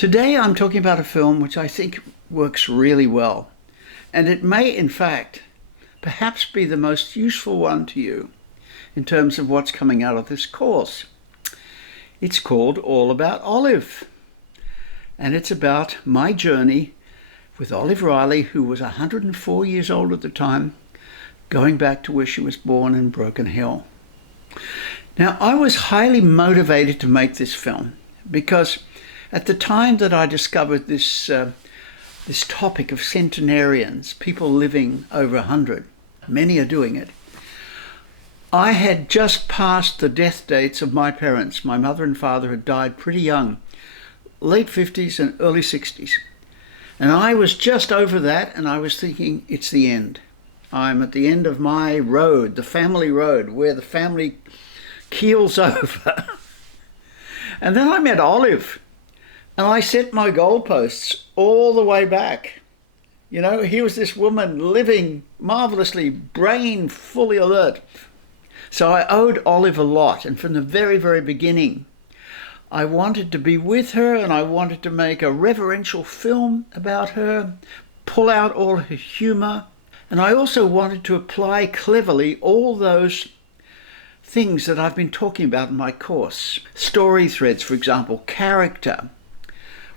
Today I'm talking about a film which I think works really well, and it may in fact perhaps be the most useful one to you in terms of what's coming out of this course. It's called All About Olive, and it's about my journey with Olive Reilly, who was 104 years old at the time, going back to where she was born in Broken Hill. Now, I was highly motivated to make this film because at the time that I discovered this topic of centenarians, people living over 100, many are doing it, I had just passed the death dates of my parents. My mother and father had died pretty young, late 50s and early 60s. And I was just over that, and I was thinking, it's the end. I'm at the end of my road, the family road, where the family keels over. And then I met Olive, and I set my goalposts all the way back. You know, here was this woman living marvelously, brain fully alert. So I owed Olive a lot, and from the very, very beginning, I wanted to be with her, and I wanted to make a reverential film about her, pull out all her humour, and I also wanted to apply cleverly all those things that I've been talking about in my course. Story threads, for example, character,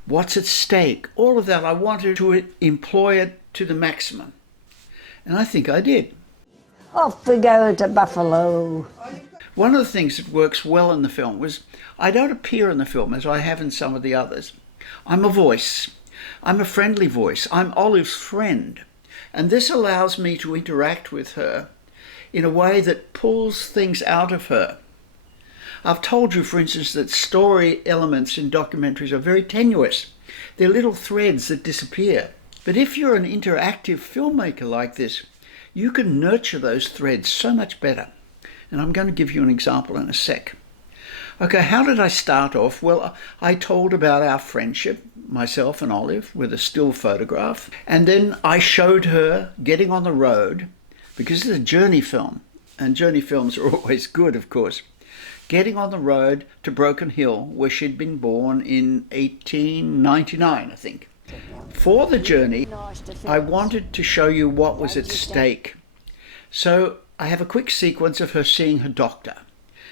what's at stake, all of that. I wanted to employ it to the maximum, and I think I did. Off we go to Buffalo. One of the things that works well in the film was I don't appear in the film as I have in some of the others. I'm a voice. I'm a friendly voice. I'm Olive's friend. And this allows me to interact with her in a way that pulls things out of her. I've told you, for instance, that story elements in documentaries are very tenuous. They're little threads that disappear. But if you're an interactive filmmaker like this, you can nurture those threads so much better. And I'm going to give you an example in a sec. Okay, how did I start off? Well, I told about our friendship, myself and Olive, with a still photograph. And then I showed her getting on the road, because it's a journey film, and journey films are always good, of course, getting on the road to Broken Hill, where she'd been born in 1899, I think. For the journey, I wanted to show you what was at stake. So I have a quick sequence of her seeing her doctor,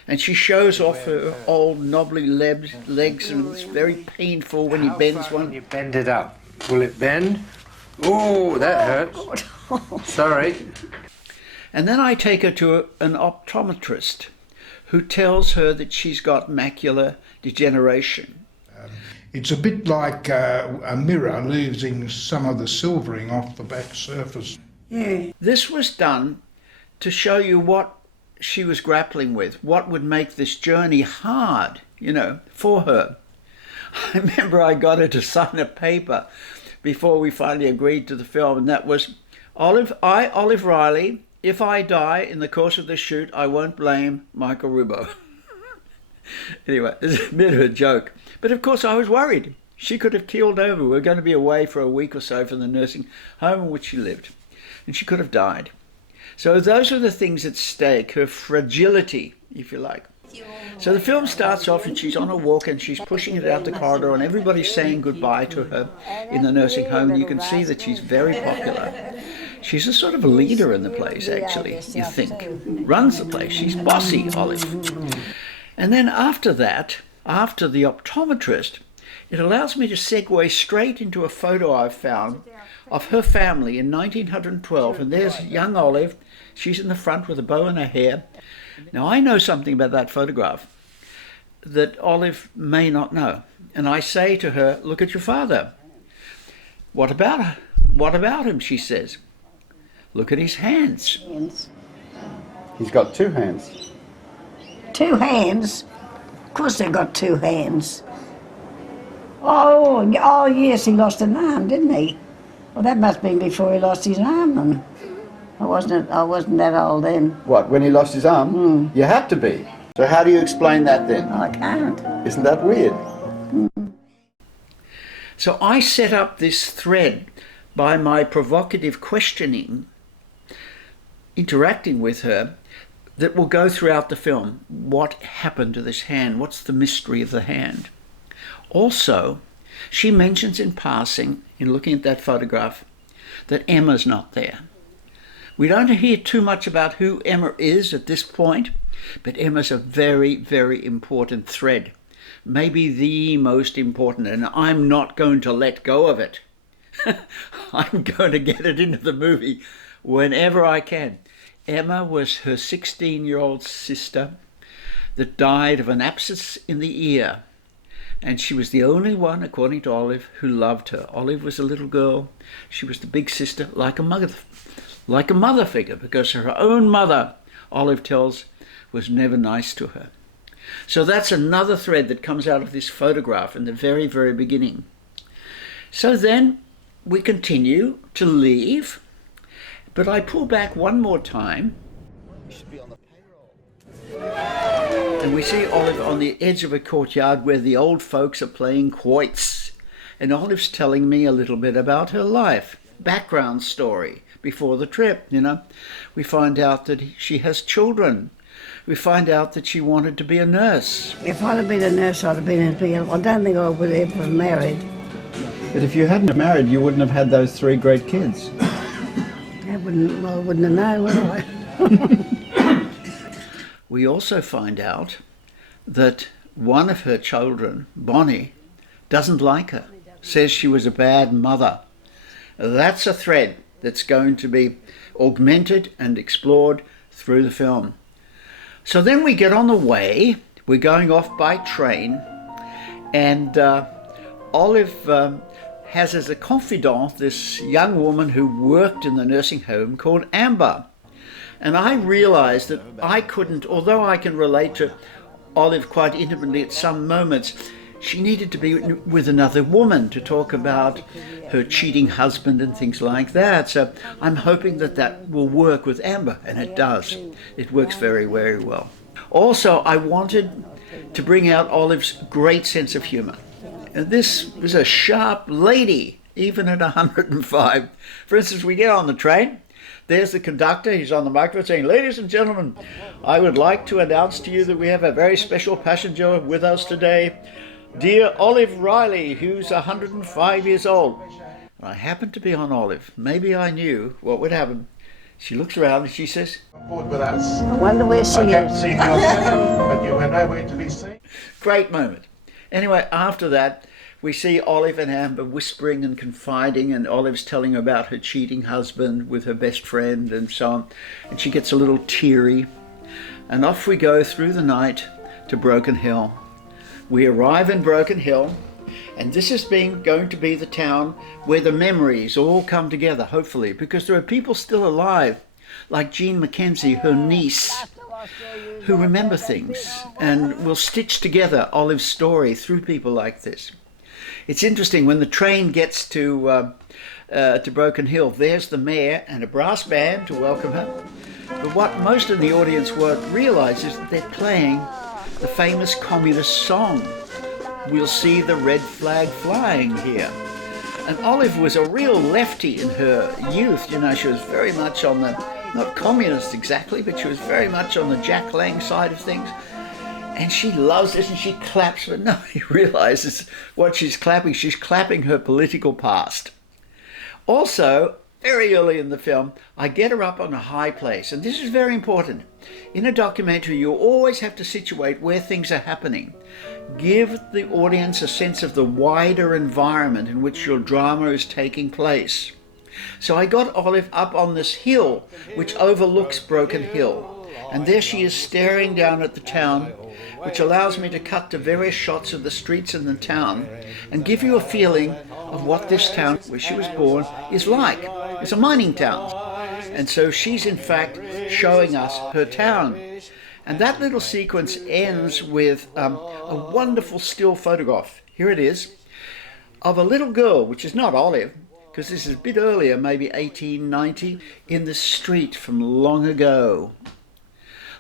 and she shows off her old knobbly legs, and it's very painful when he bends one. You bend it up. Will it bend? Oh, that hurts. Sorry. And then I take her to an optometrist who tells her that she's got macular degeneration. It's a bit like a mirror losing some of the silvering off the back surface. Yeah. This was done to show you what she was grappling with, what would make this journey hard, for her. I remember I got her to sign a paper before we finally agreed to the film, and that was, Olive Reilly, if I die in the course of the shoot, I won't blame Michael Rubo. Anyway, it's a bit of a joke. But of course I was worried. She could have keeled over. We were going to be away for a week or so from the nursing home in which she lived. And she could have died. So those are the things at stake, her fragility, if you like. So the film starts off and she's on a walk and she's pushing it out the corridor and everybody's saying goodbye to her in the nursing home. And you can see that she's very popular. She's a sort of a leader in the place, actually, you think. Runs the place. She's bossy, Olive. And then after that, after the optometrist, it allows me to segue straight into a photo I've found of her family in 1912. And there's young Olive. She's in the front with a bow in her hair. Now, I know something about that photograph that Olive may not know. And I say to her, look at your father. What about him, she says. Look at his hands. He's got two hands. 2 hands? Of course they've got 2 hands. Oh, yes, he lost an arm, didn't he? Well, that must have been before he lost his arm, then. I wasn't that old then. What, when he lost his arm? You had to be. So how do you explain that then? I can't. Isn't that weird? So I set up this thread by my provocative questioning, interacting with her, that will go throughout the film. What happened to this hand? What's the mystery of the hand? Also, She mentions in passing, in looking at that photograph, that Emma's not there. We don't hear too much about who Emma is at this point, but Emma's a very, very important thread. Maybe the most important, and I'm not going to let go of it. I'm going to get it into the movie whenever I can. Emma was her 16-year-old sister that died of an abscess in the ear. And she was the only one, according to Olive, who loved her. Olive was a little girl. She was the big sister, like a mother figure, because her own mother, Olive tells, was never nice to her. So that's another thread that comes out of this photograph in the very, very beginning. So then we continue to leave, but I pull back one more time. And we see Olive on the edge of a courtyard where the old folks are playing quoits. And Olive's telling me a little bit about her life, background story before the trip, We find out that she has children. We find out that she wanted to be a nurse. If I'd have been a nurse, I'd have been in PL. I don't think I would have ever married. But if you hadn't married, you wouldn't have had those 3 great kids. I wouldn't have known, would I? We also find out that one of her children, Bonnie, doesn't like her, says she was a bad mother. That's a thread that's going to be augmented and explored through the film. So then we get on the way, we're going off by train, and Olive has as a confidant this young woman who worked in the nursing home called Amber. And I realized that I couldn't, although I can relate to Olive quite intimately at some moments, she needed to be with another woman to talk about her cheating husband and things like that. So I'm hoping that that will work with Amber, and it does. It works very, very well. Also, I wanted to bring out Olive's great sense of humor. And this was a sharp lady, even at 105. For instance, we get on the train. There's the conductor. He's on the microphone saying, "Ladies and gentlemen, I would like to announce to you that we have a very special passenger with us today, dear Olive Riley, who's 105 years old." And I happened to be on Olive. Maybe I knew what would happen. She looks around and she says, "Aboard with us. I wonder where she I kept is. seeing you on television, but you were nowhere to be seen." great moment. Anyway, after that, we see Olive and Amber whispering and confiding, and Olive's telling her about her cheating husband with her best friend and so on. And she gets a little teary. And off we go through the night to Broken Hill. We arrive in Broken Hill, and this is going to be the town where the memories all come together, hopefully, because there are people still alive, like Jean Mackenzie, her niece, who remember things and will stitch together Olive's story through people like this. It's interesting, when the train gets to Broken Hill, there's the mayor and a brass band to welcome her. But what most of the audience won't realise is that they're playing the famous communist song, "We'll See the Red Flag Flying Here." And Olive was a real lefty in her youth. You know, she was very much on the, not communist exactly, but she was very much on the Jack Lang side of things. And she loves this and she claps, but nobody realizes what she's clapping her political past. Also, very early in the film, I get her up on a high place, and this is very important. In a documentary, you always have to situate where things are happening. Give the audience a sense of the wider environment in which your drama is taking place. So I got Olive up on this hill, which overlooks Broken Hill, and there she is staring down at the town, which allows me to cut to various shots of the streets in the town and give you a feeling of what this town, where she was born, is like. It's a mining town. And so she's in fact showing us her town. And that little sequence ends with a wonderful still photograph. Here it is, of a little girl, which is not Olive, because this is a bit earlier, maybe 1890, in the street from long ago.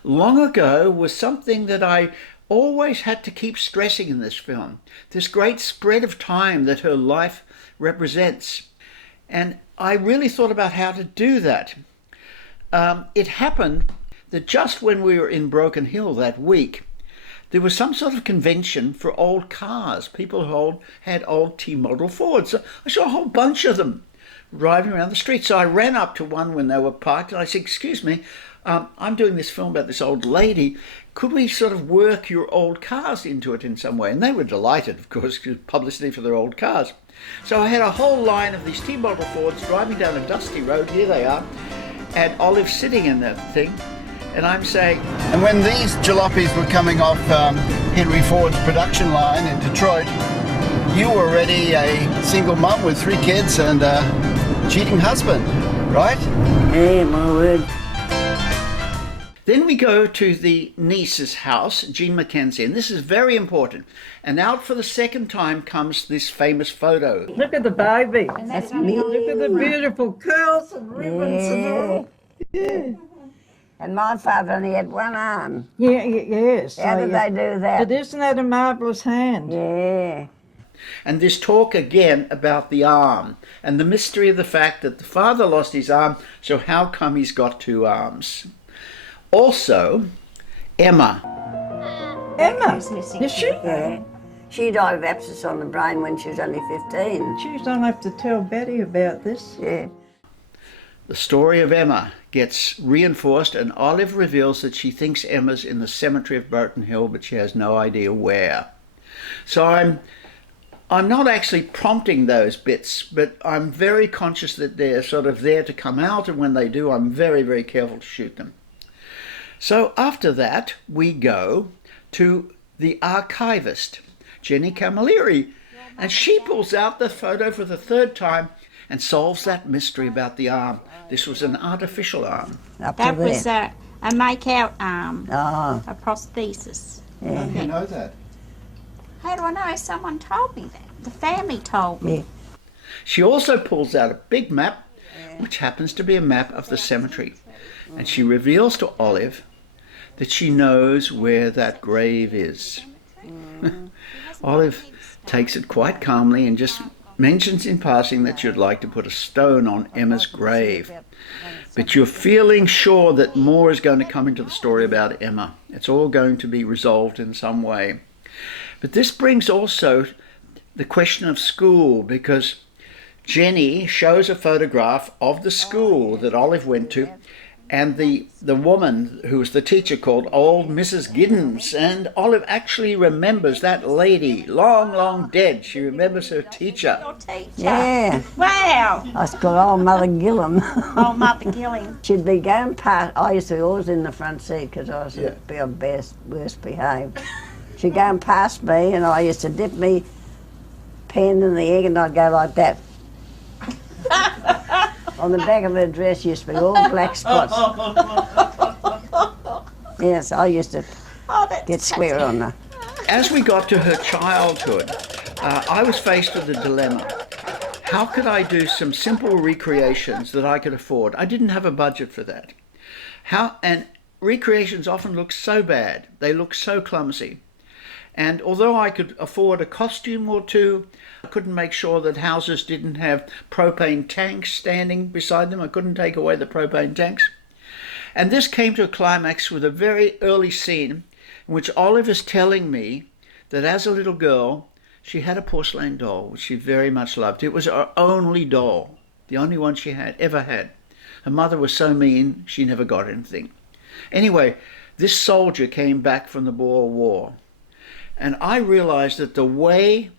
Long ago was something that I always had to keep stressing in this film. This great spread of time that her life represents. And I really thought about how to do that. It happened that just when we were in Broken Hill that week, there was some sort of convention for old cars. People who had old T-model Fords. So I saw a whole bunch of them driving around the street. So I ran up to one when they were parked, and I said, "Excuse me, I'm doing this film about this old lady. Could we sort of work your old cars into it in some way?" And they were delighted, of course, because publicity for their old cars. So I had a whole line of these T-model Fords driving down a dusty road. Here they are, and Olive sitting in the thing, and I'm saying... And when these jalopies were coming off Henry Ford's production line in Detroit, you were already a single mum with 3 kids and a cheating husband, right? Yeah, my word. Then we go to the niece's house, Jean Mackenzie, and this is very important. And out for the second time comes this famous photo. Look at the baby. That's me. Look at the beautiful curls and ribbons and all. Yeah. And my father only had one arm. Yes. How did they do that? But isn't that a marvellous hand? Yeah. And this talk again about the arm and the mystery of the fact that the father lost his arm, so how come he's got 2 arms? Also, Emma. Emma, is she? Yeah. She died of abscess on the brain when she was only 15. Jeez, I'll have to tell Betty about this. Yeah. The story of Emma gets reinforced, and Olive reveals that she thinks Emma's in the cemetery of Burton Hill, but she has no idea where. So I'm not actually prompting those bits, but I'm very conscious that they're sort of there to come out, and when they do, I'm very, very careful to shoot them. So after that, we go to the archivist, Jenny Camilleri, and she pulls out the photo for the 3rd time and solves that mystery about the arm. This was an artificial arm. Up to That there. was a make-out arm, Oh, a prosthesis. yeah. You know that. How do I know? Someone told me that. The family told me. Yeah. She also pulls out a big map, which happens to be a map of the cemetery. And she reveals to Olive that she knows where that grave is. Olive takes it quite calmly and just mentions in passing that you'd like to put a stone on Emma's grave. But you're feeling sure that more is going to come into the story about Emma. It's all going to be resolved in some way. But this brings also the question of school, because Jenny shows a photograph of the school that Olive went to, and the woman who was the teacher called old Mrs. Giddens, and Olive actually remembers that lady, long, long dead. She remembers her teacher. Your teacher. Yeah. Wow. I was called old Mother Gillam. Oh, Mother Gilling. She'd be going past, I used to be always in the front seat because I was the worst behaved. She'd go past me and I used to dip me pen in the egg and I'd go like that. On the back of her dress used to be all black spots. Yes, I used to get square on her. As we got to her childhood, I was faced with a dilemma. How could I do some simple recreations that I could afford? I didn't have a budget for that. And recreations often look so bad. They look so clumsy. And although I could afford a costume or 2, I couldn't make sure that houses didn't have propane tanks standing beside them. I couldn't take away the propane tanks. And this came to a climax with a very early scene in which Olive is telling me that as a little girl, she had a porcelain doll, which she very much loved. It was her only doll, the only one she had ever had. Her mother was so mean, she never got anything. Anyway, this soldier came back from the Boer War. And I realized that the way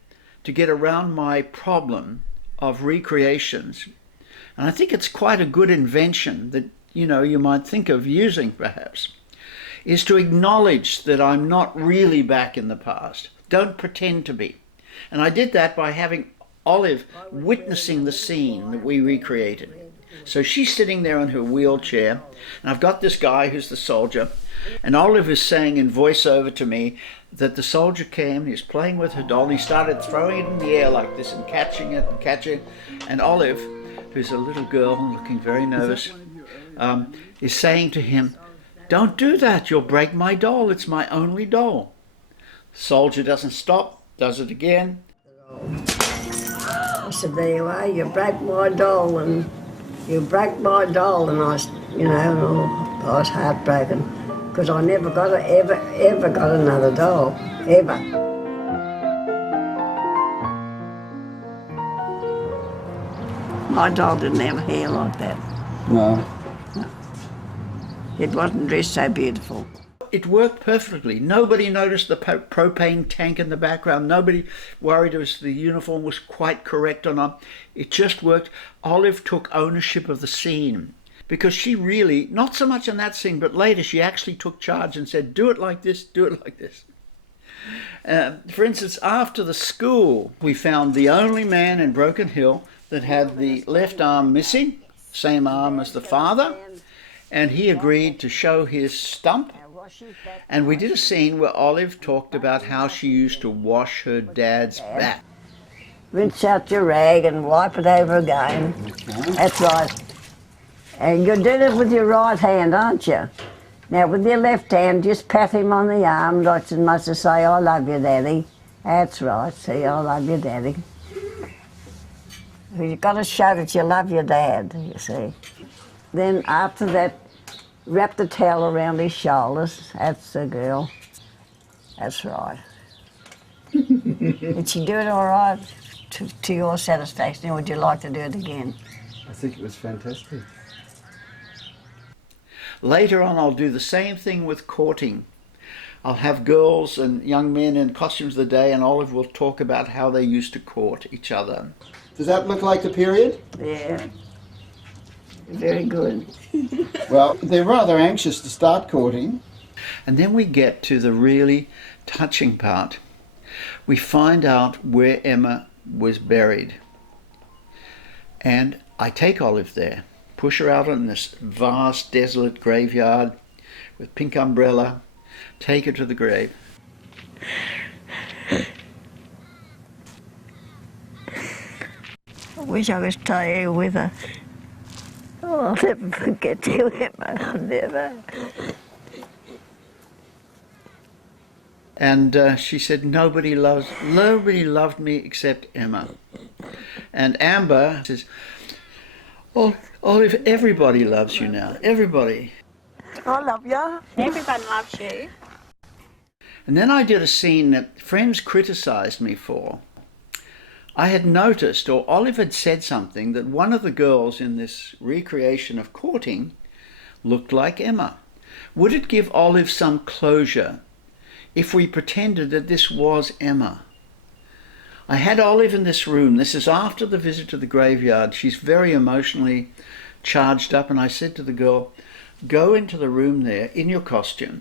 to get around my problem of recreations, and I think it's quite a good invention that, you might think of using perhaps, is to acknowledge that I'm not really back in the past. Don't pretend to be. And I did that by having Olive witnessing the scene that we recreated. So she's sitting there in her wheelchair, and I've got this guy who's the soldier, and Olive is saying in voiceover to me that the soldier came, he was playing with her doll, and he started throwing it in the air like this and catching it and catching it. And Olive, who's a little girl looking very nervous, is saying to him, "Don't do that, you'll break my doll, it's my only doll." Soldier doesn't stop, does it again. I said, "There you are, you broke my doll," and I was, I was heartbroken. because I never ever got another doll, ever. My doll didn't have hair like that. No. It wasn't dressed so beautiful. It worked perfectly. Nobody noticed the propane tank in the background. Nobody worried if the uniform was quite correct or not. It just worked. Olive took ownership of the scene because she really, not so much in that scene, but later she actually took charge and said, do it like this, do it like this. For instance, after the school, we found the only man in Broken Hill that had the left arm missing, same arm as the father, and he agreed to show his stump. And we did a scene where Olive talked about how she used to wash her dad's back. Rinse out your rag and wipe it over again. That's right. And you're doing it with your right hand, aren't you? Now with your left hand, just pat him on the arm, like as much as say, I love you, Daddy. That's right, see, I love you, Daddy. You've got to show that you love your dad, you see. Then after that, wrap the towel around his shoulders. That's the girl. That's right. Did she do it all right to your satisfaction, or would you like to do it again? I think it was fantastic. Later on, I'll do the same thing with courting. I'll have girls and young men in costumes of the day, and Olive will talk about how they used to court each other. Does that look like the period? Yeah. Very good. Well, they're rather anxious to start courting. And then we get to the really touching part. We find out where Emma was buried. And I take Olive there, push her out on this vast, desolate graveyard with pink umbrella, take her to the grave. I wish I was tired with her. Oh, I'll never forget you, Emma. I'll never. And she said, nobody loved me except Emma. And Amber says, oh, Olive, everybody loves you now, everybody. I love you. Everybody loves you. And then I did a scene that friends criticised me for. I had noticed, or Olive had said something, that one of the girls in this recreation of courting looked like Emma. Would it give Olive some closure if we pretended that this was Emma? I had Olive in this room. This is after the visit to the graveyard. She's very emotionally charged up, and I said to the girl, go into the room there in your costume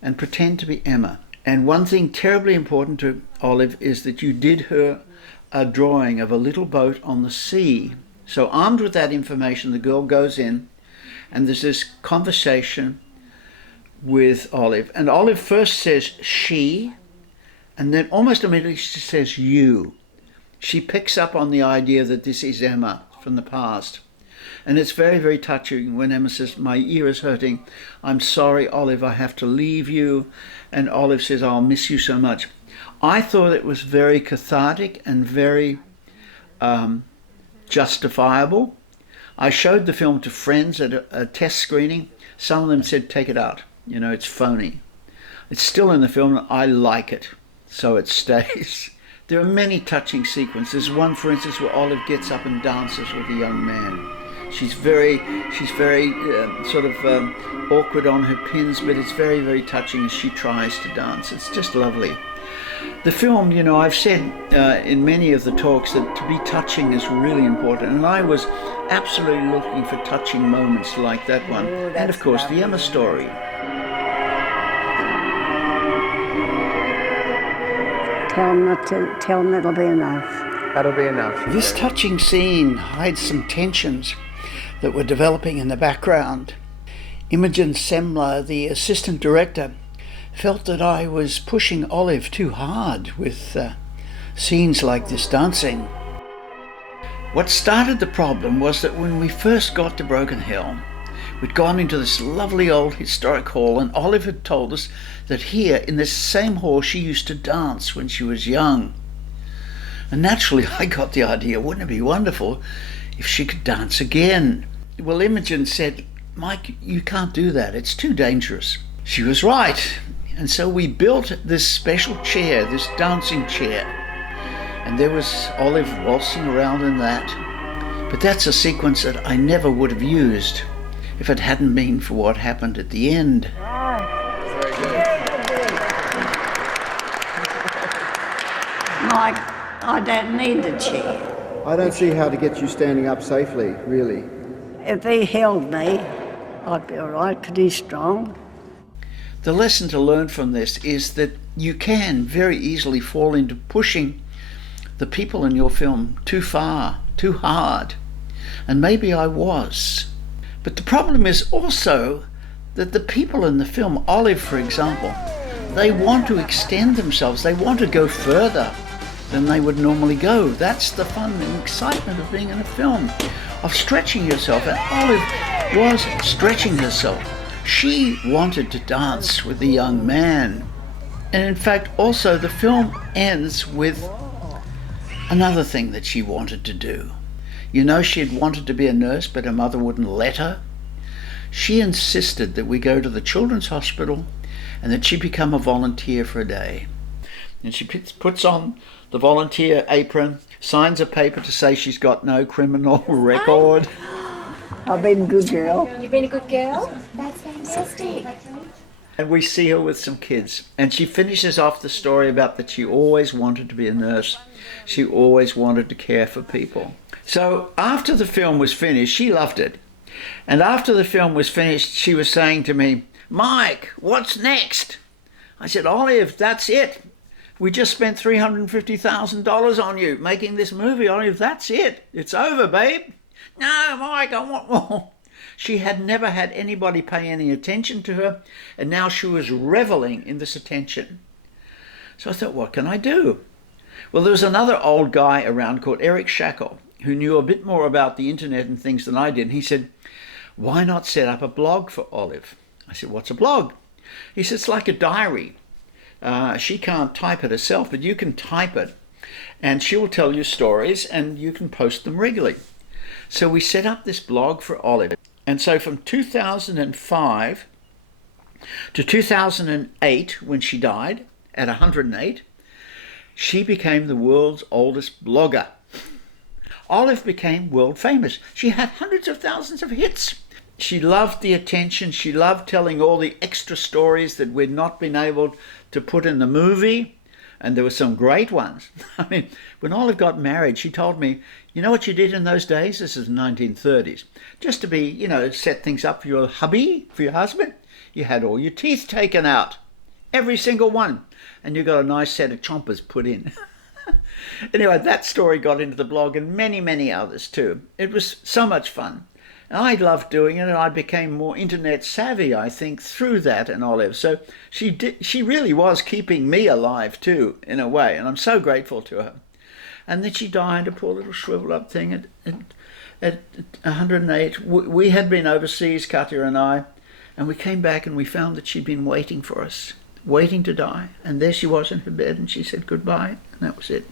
and pretend to be Emma. And one thing terribly important to Olive is that you did her a drawing of a little boat on the sea. So armed with that information, the girl goes in and there's this conversation with Olive. And Olive first says she, and then almost immediately she says you. She picks up on the idea that this is Emma from the past. And it's very, very touching when Emma says, my ear is hurting. I'm sorry, Olive, I have to leave you. And Olive says, I'll miss you so much. I thought it was very cathartic and very justifiable. I showed the film to friends at a test screening. Some of them said, take it out. You know, it's phony. It's still in the film, and I like it, so it stays. There are many touching sequences. One, for instance, where Olive gets up and dances with a young man. She's very sort of awkward on her pins, but it's very, very touching as she tries to dance. It's just lovely. The film, you know, I've said in many of the talks that to be touching is really important, and I was absolutely looking for touching moments like that one. And of course, the Emma story. Tell them that'll be enough. That'll be enough. This touching scene hides some tensions that were developing in the background. Imogen Semler, the assistant director, felt that I was pushing Olive too hard with scenes like this dancing. What started the problem was that when we first got to Broken Hill, we'd gone into this lovely old historic hall, and Olive had told us that here in this same hall she used to dance when she was young. And naturally I got the idea, wouldn't it be wonderful if she could dance again? Well, Imogen said, Mike, you can't do that, it's too dangerous. She was right. And so we built this special chair, this dancing chair. And there was Olive waltzing around in that. But that's a sequence that I never would have used if it hadn't been for what happened at the end. Mike, I don't need the chair. I don't see how to get you standing up safely, really. If he held me, I'd be all right, because he's strong. The lesson to learn from this is that you can very easily fall into pushing the people in your film too far, too hard. And maybe I was. But the problem is also that the people in the film, Olive for example, they want to extend themselves. They want to go further than they would normally go. That's the fun and excitement of being in a film, of stretching yourself. And Olive was stretching herself. She wanted to dance with the young man. And in fact, also the film ends with another thing that she wanted to do. You know, she had wanted to be a nurse, but her mother wouldn't let her. She insisted that we go to the children's hospital and that she become a volunteer for a day. And she puts on the volunteer apron, signs a paper to say she's got no criminal record. I've been a good girl. You've been a good girl? That's fantastic. And we see her with some kids. And she finishes off the story about that she always wanted to be a nurse. She always wanted to care for people. So after the film was finished, she loved it. And after the film was finished, she was saying to me, "Mike, what's next?" I said, "Olive, that's it. We just spent $350,000 on you making this movie, Olive. That's it. It's over, babe." "No, Mike, I want more." She had never had anybody pay any attention to her, and now she was reveling in this attention. So I thought, what can I do? Well, there was another old guy around called Eric Shackle, who knew a bit more about the internet and things than I did. And he said, "Why not set up a blog for Olive?" I said, "What's a blog?" He said, "It's like a diary. She can't type it herself, but you can type it, and she will tell you stories, and you can post them regularly." So we set up this blog for Olive. And so from 2005 to 2008, when she died at 108, she became the world's oldest blogger. Olive became world famous. She had hundreds of thousands of hits. She loved the attention. She loved telling all the extra stories that we'd not been able to put in the movie. And there were some great ones. I mean, when Olive got married, she told me, "You know what you did in those days?" This is the 1930s. Just to be, set things up for your hubby, for your husband. You had all your teeth taken out. Every single one. And you got a nice set of chompers put in. Anyway, that story got into the blog and many, many others too. It was so much fun. And I loved doing it, and I became more internet savvy, I think, through that and Olive. So she really was keeping me alive too, in a way, and I'm so grateful to her. And then she died, a poor little shriveled up thing at 108. We had been overseas, Katya and I, and we came back and we found that she'd been waiting for us, waiting to die. And there she was in her bed, and she said goodbye, and that was it.